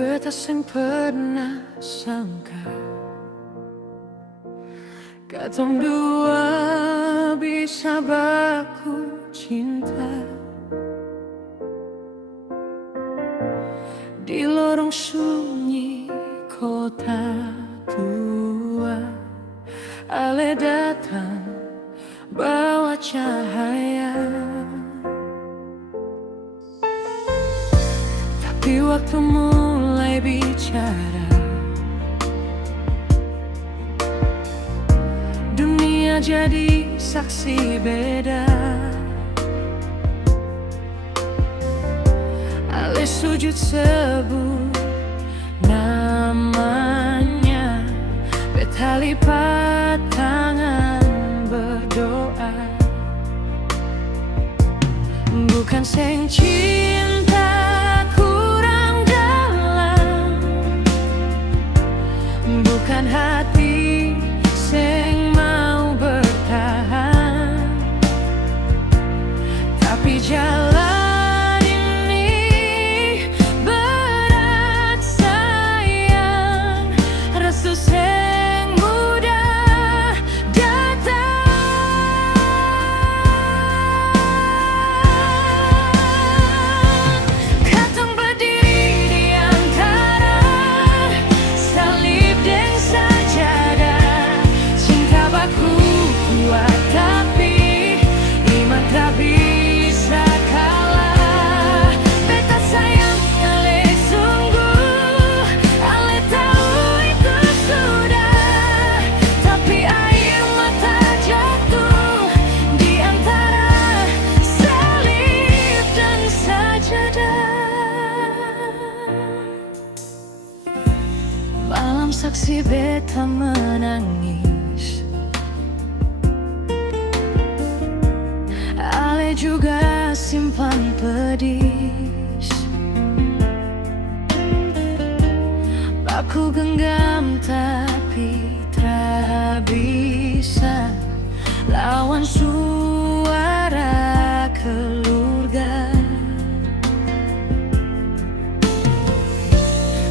beta sing pernah sangka katong dua bisa baku cinta di lorong sunyi kota tua. Ale datang bawa cahaya, tapi waktu mulai bicara, dunia jadi saksi beda. Ale sujud sebut namanya, beta lipat tangan berdoa. Bukan seng cinta kurang dalam, bukan hati seng mau bertahan, tapi jalan ini berat sayang. Restu seng mudah datang. Katong berdiri di antara salib dan sajadah. Cinta baku kuat tapi iman tak bisa kalah. Beta sayang ale sungguh, ale tahu itu sudah, tapi air mata jatuh di antara salib dan sajadah. Malam saksi beta menangis, ale juga simpan pedis. Baku genggam tapi tak bisa lawan suara keluarga.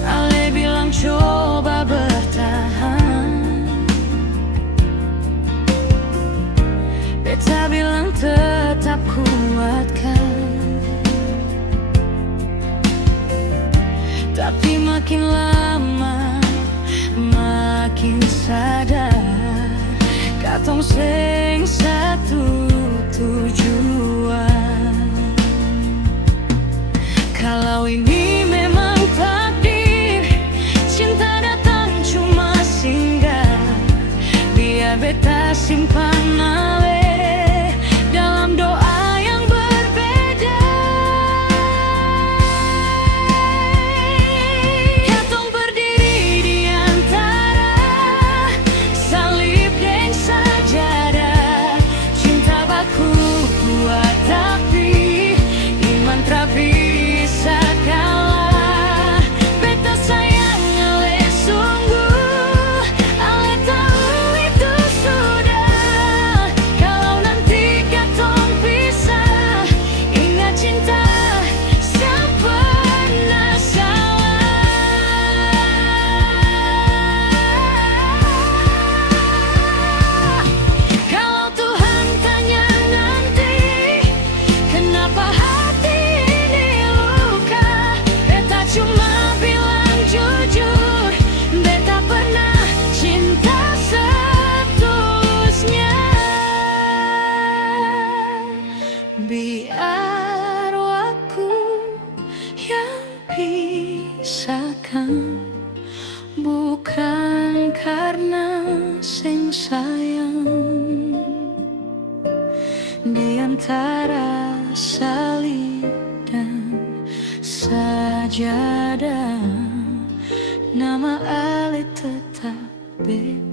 Ale bilang coba bertahan, beta bilang tetap kuatkan. Tapi makin lama makin sadar, katong seng satu tujuan. Kalau ini memang takdir, cinta datang cuma singgah, biar beta simpan ale dalam doa yang berbeda. Katong berdiri di antara salib dan sajadah. Cinta baku kuat tapi iman tak bisa kalah. Beta sayang ale sungguh, ale tahu itu sudah. Kalau nanti katong pisah, ingat cinta tak pernah salah. Kalau Tuhan tanya nanti, kenapa hati ini luka, beta cuma bilang jujur, beta pernah cinta setulusnya. Biar waktu yang pisahkan, bukan karena seng sayang. Di antara salib dan sajadah, nama ale tetap beda.